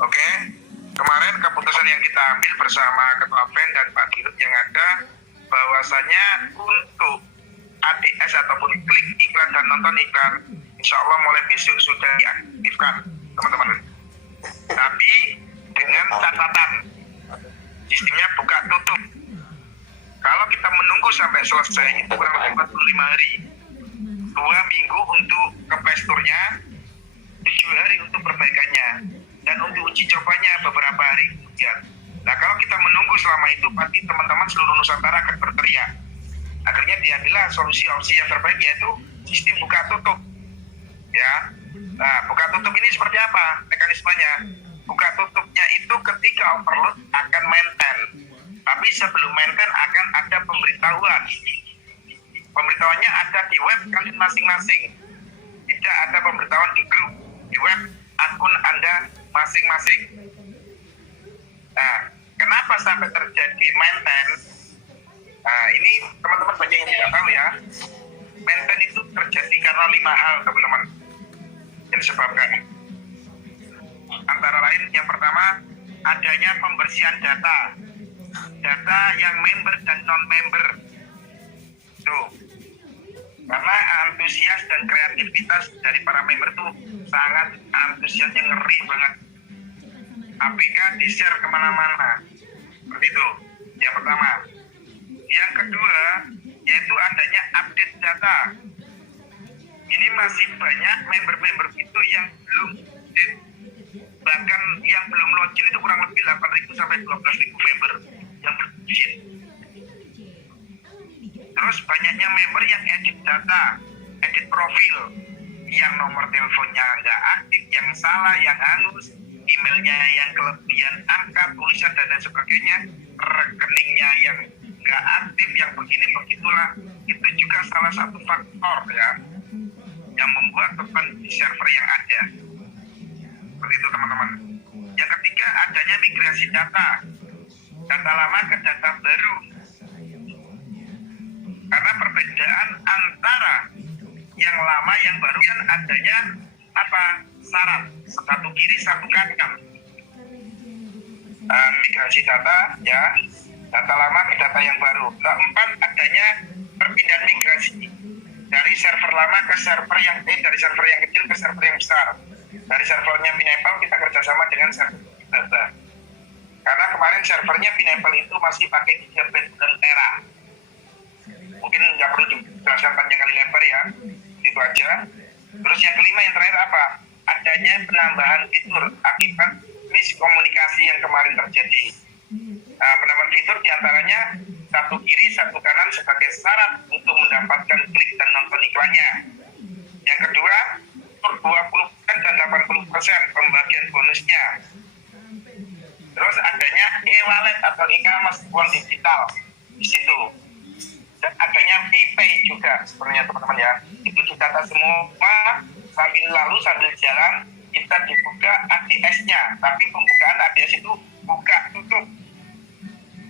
Oke, kemarin keputusan yang kita ambil bersama Ketua BEN dan Pak Dirut yang ada, bahwasanya untuk ADS ataupun klik iklan dan nonton iklan, insya Allah mulai besok sudah diaktifkan, teman-teman. Tapi dengan catatan, sistemnya buka tutup. Kalau kita menunggu sampai selesai, itu kurang lebih 45 hari. 2 minggu untuk ke Play Store-nya, 7 hari untuk perbaikannya, dan untuk uji cobanya beberapa hari kemudian. Nah, kalau kita menunggu selama itu, pasti teman-teman seluruh Nusantara akan berteriak. Akhirnya diambillah solusi opsi yang terbaik, yaitu sistem buka tutup. Ya, nah buka tutup ini seperti apa mekanismenya? Buka tutupnya itu ketika overload akan maintain, tapi sebelum maintain akan ada pemberitahuan. Pemberitahuannya ada di web kalian masing-masing. Tidak ada pemberitahuan di grup, di web akun Anda masing-masing. Nah, kenapa sampai terjadi maintain? Nah, ini teman-teman banyak yang tidak tahu ya. Maintain itu terjadi karena 5 hal, teman-teman, yang disebabkan. Antara lain, yang pertama, adanya pembersihan data. Data yang member dan non-member. Tuh. Karena antusias dan kreativitas dari para member tuh sangat antusiasnya, ngeri banget. APK di-share kemana-mana. Seperti itu. Yang pertama. Yang kedua, yaitu adanya update data. Ini masih banyak member-member itu yang belum update. Bahkan yang belum login itu kurang lebih 8.000 sampai 12.000 member yang berlogin. Terus banyaknya member yang edit data, edit profil, yang nomor teleponnya nggak aktif, yang salah, yang halus, emailnya yang kelebihan angka, tulisan, dan lain sebagainya, rekeningnya yang nggak aktif, yang begini begitulah. Itu juga salah satu faktor ya yang membuat beban di server yang ada. Seperti itu, teman-teman. Yang ketiga, adanya migrasi data lama ke data baru. Karena perbedaan antara yang lama yang baru kan adanya apa? Syarat satu kiri satu kanan. Migrasi data ya, data lama ke data yang baru. Keempat, adanya perpindahan migrasi dari server lama ke server yang dari server yang kecil ke server yang besar. Dari servernya Pineapple kita kerjasama dengan server data. Karena kemarin servernya Pineapple itu masih pakai gigabit dan tera. Mungkin nggak perlu dijelaskan panjang kali lebar ya, itu aja. Terus yang kelima, yang terakhir apa? Adanya penambahan fitur akibat miskomunikasi yang kemarin terjadi. Nah, penambahan fitur diantaranya satu kiri satu kanan sebagai syarat untuk mendapatkan klik dan nonton iklannya. Yang kedua, 20% dan 80% pembagian bonusnya. Terus adanya e-wallet atau e-commerce, uang digital di situ. Dan adanya VPay juga sebenarnya, teman-teman ya. Itu didata semua, sambil jalan kita dibuka ADS-nya. Tapi pembukaan ADS itu buka tutup.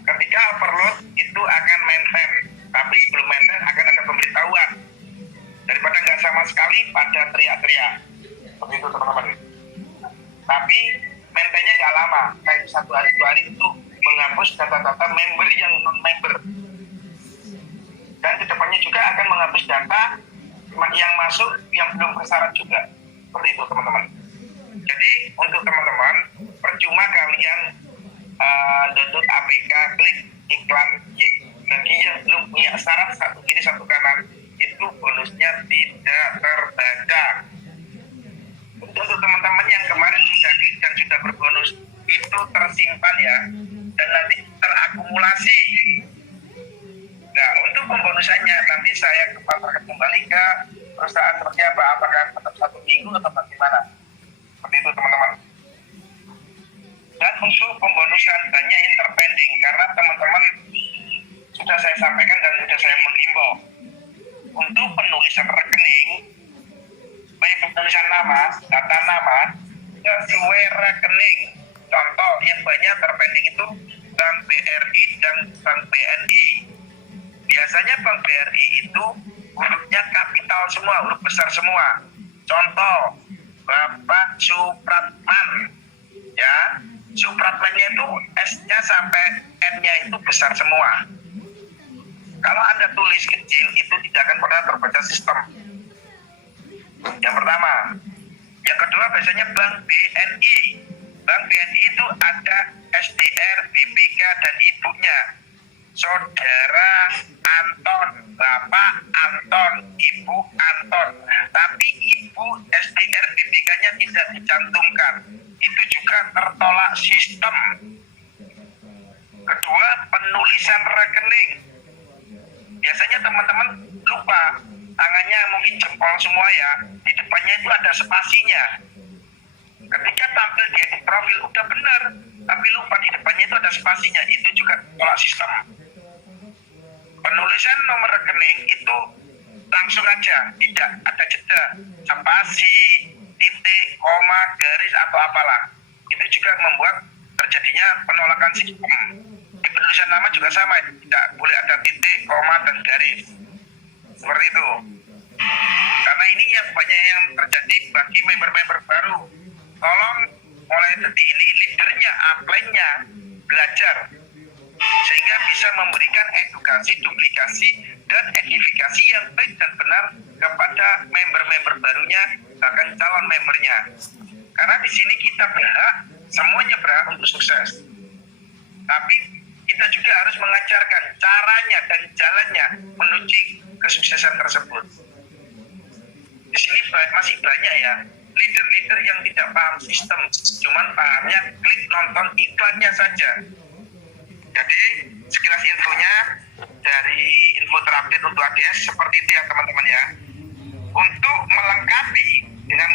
Ketika overload itu akan maintain. Tapi sebelum maintain akan ada pemberitahuan. Daripada nggak sama sekali pada teriak-teriak. Seperti itu, teman-teman. Tapi maintainnya nggak lama. Kayak 1 hari 2 hari itu menghapus data-data member yang non-member. Dan kedepannya juga akan menghapus data yang masuk yang belum bersyarat juga. Seperti itu, teman-teman. Jadi untuk teman-teman, percuma kalian download APK klik iklan bagi yang belum punya syarat satu kiri satu kanan, itu bonusnya tidak terbaca. Untuk teman-teman yang kemarin sudah klik dan sudah berbonus, itu tersimpan ya, dan nanti terakumulasi. Nah, untuk pembonusannya nanti saya kembali ke perusahaan seperti apa, apakah tetap 1 minggu atau bagaimana. Seperti itu, teman-teman. Dan untuk pembonusan banyak interpending, karena teman-teman sudah saya sampaikan dan sudah saya menghimbau untuk penulisan rekening, baik penulisan nama, data nama, sesuai rekening. Contoh yang banyak terpending itu Bank BRI dan Bank BNI. Biasanya Bank BRI itu hurufnya kapital semua, huruf besar semua. Contoh, Bapak Supratman. Ya, supratmennya itu S-nya sampai N-nya itu besar semua. Kalau Anda tulis kecil, itu tidak akan pernah terbaca sistem. Yang pertama. Yang kedua, biasanya bank BNI. Bank BNI itu ada SDR, BPK, dan ibunya. Saudara Anton, Bapak Anton, Ibu Anton. Tapi ibu SDR, BPK-nya tidak dicantumkan. Itu juga tertolak sistem. Kedua, penulisan rekening. Biasanya teman-teman lupa, tangannya mungkin jempol semua ya, di depannya itu ada spasinya. Ketika tampil di edit profil udah benar, tapi lupa di depannya itu ada spasinya, itu juga tolak sistem. Penulisan nomor rekening itu langsung aja, tidak ada jeda, spasi, titik, koma, garis atau apalah. Itu juga membuat terjadinya penolakan sistem. Di penulisan nama juga sama, tidak boleh ada titik, koma, dan garis. Seperti itu. Karena ini yang banyak yang terjadi bagi member-member baru. Tolong mulai detik ini leadernya, upline-nya belajar sehingga bisa memberikan edukasi, duplikasi, dan edifikasi yang baik dan benar kepada member-member barunya, bahkan calon membernya. Karena di sini kita berhak, semuanya berhak untuk sukses. Tapi kita juga harus mengajarkan caranya dan jalannya menuju kesuksesan tersebut. Di sini masih banyak ya leader-leader yang tidak paham sistem, cuman pahamnya klik nonton iklannya saja. Jadi sekilas infonya dari info terupdate untuk ADS seperti itu ya teman-teman ya. Untuk melengkapi dengan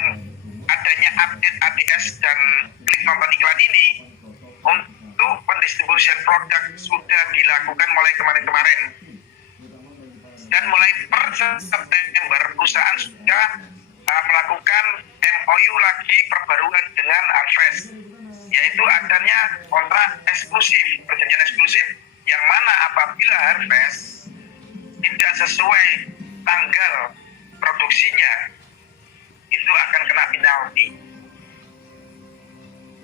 adanya update ADS dan klik nonton iklan ini, untuk pendistribusian produk sudah dilakukan mulai kemarin-kemarin. Dan mulai per September perusahaan sudah melakukan MOU lagi perbaruan dengan Harvest, yaitu adanya kontrak eksklusif, perjanjian eksklusif yang mana apabila Harvest tidak sesuai tanggal produksinya itu akan kena penalti.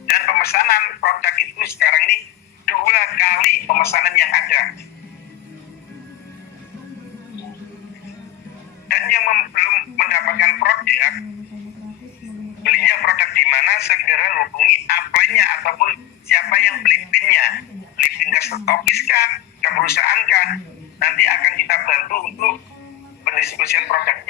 Dan pemesanan produk itu sekarang ini 2 kali pemesanan yang ada. Dan yang belum mendapatkan produk, belinya produk di mana, segera hubungi upline-nya ataupun siapa yang beli pin-nya. Beli pin ke stokis kah, ke perusahaan kah, nanti akan kita bantu untuk pendistribusian produk